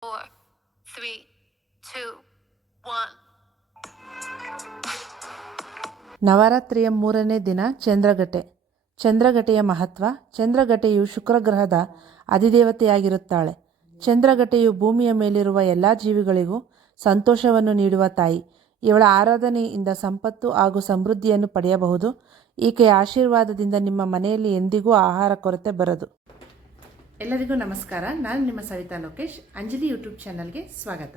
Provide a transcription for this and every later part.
four, three, two, one. ನವರಾತ್ರಿಯ ಮೂರನೇ ದಿನ ಚಂದ್ರಗಟೆ. ಚಂದ್ರಗಟೆಯ ಮಹತ್ವ ಚಂದ್ರಗಟೆಯು ಶುಕ್ರಗ್ರಹದ ಅಧಿದೇವತೆಯಾಗಿರುತ್ತಾಳೆ. ಚಂದ್ರಗಟೆಯು ಭೂಮಿಯ ಮೇಲಿರುವ ಎಲ್ಲ ಜೀವಿಗಳಿಗೂ ಸಂತೋಷವನ್ನು ನೀಡುವ ತಾಯಿ. ಇವಳ ಆರಾಧನೆಯಿಂದ ಸಂಪತ್ತು ಹಾಗೂ ಸಮೃದ್ಧಿಯನ್ನು ಪಡೆಯಬಹುದು. ಈಕೆಯ ಆಶೀರ್ವಾದದಿಂದ ನಿಮ್ಮ ಮನೆಯಲ್ಲಿ ಎಂದಿಗೂ ಆಹಾರ ಕೊರತೆ ಬರದು. ಎಲ್ಲರಿಗೂ ನಮಸ್ಕಾರ. ನಾನು ನಿಮ್ಮ ಸವಿತಾ ಲೋಕೇಶ್. ಅಂಜಲಿ ಯೂಟ್ಯೂಬ್ ಚಾನಲ್ಗೆ ಸ್ವಾಗತ.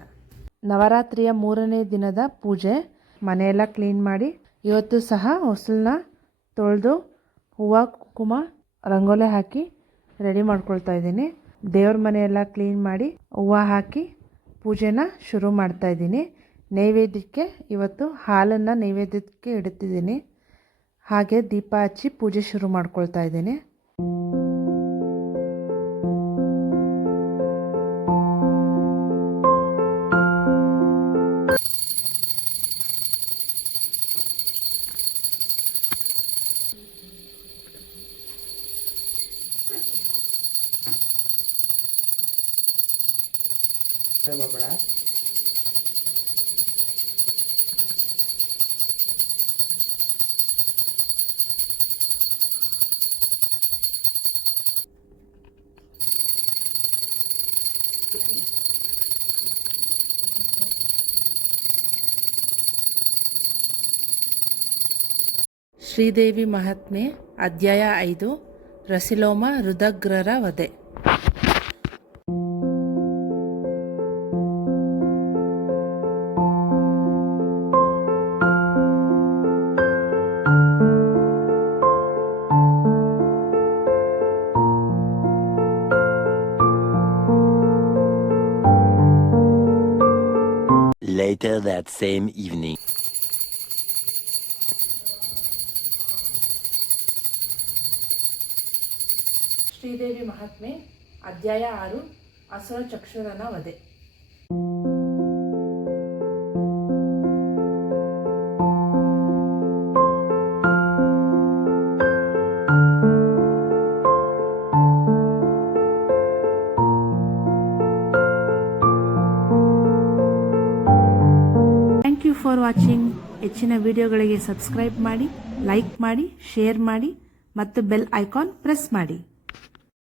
ನವರಾತ್ರಿಯ ಮೂರನೇ ದಿನದ ಪೂಜೆ. ಮನೆಯೆಲ್ಲ ಕ್ಲೀನ್ ಮಾಡಿ ಇವತ್ತು ಸಹ ಹೊಸಲನ್ನ ತೊಳೆದು ಹೂವು, ಕುಂಕುಮ, ರಂಗೋಲೆ ಹಾಕಿ ರೆಡಿ ಮಾಡ್ಕೊಳ್ತಾ ಇದ್ದೀನಿ. ದೇವ್ರ ಮನೆಯೆಲ್ಲ ಕ್ಲೀನ್ ಮಾಡಿ ಹೂವು ಹಾಕಿ ಪೂಜೆನ ಶುರು ಮಾಡ್ತಾ ಇದ್ದೀನಿ. ನೈವೇದ್ಯಕ್ಕೆ ಇವತ್ತು ಹಾಲನ್ನು ನೈವೇದ್ಯಕ್ಕೆ ಇಡುತ್ತಿದ್ದೀನಿ. ಹಾಗೆ ದೀಪ ಹಚ್ಚಿ ಪೂಜೆ ಶುರು ಮಾಡ್ಕೊಳ್ತಾ ಇದ್ದೀನಿ. ಶ್ರೀದೇವಿ ಮಹಾತ್ಮೆ ಅಧ್ಯಾಯ ಐದು ರಸಿಲೋಮ ರುದಗ್ರರ ವಧೆ. Later that same evening. Sridevi ಮಹಾತ್ಮೆ ಅಧ್ಯಾಯ ಆರು ಅಸುರ ಚಕ್ಷುರನ ವಧೆ ಫಾರ್ ವಾಚಿಂಗ್ ಹೆಚ್ಚಿನ ವಿಡಿಯೋಗಳಿಗೆ ಸಬ್ಸ್ಕ್ರೈಬ್ ಮಾಡಿ ಲೈಕ್ ಮಾಡಿ ಶೇರ್ ಮಾಡಿ, ಮತ್ತು ಬೆಲ್ ಐಕಾನ್ ಪ್ರೆಸ್ ಮಾಡಿ.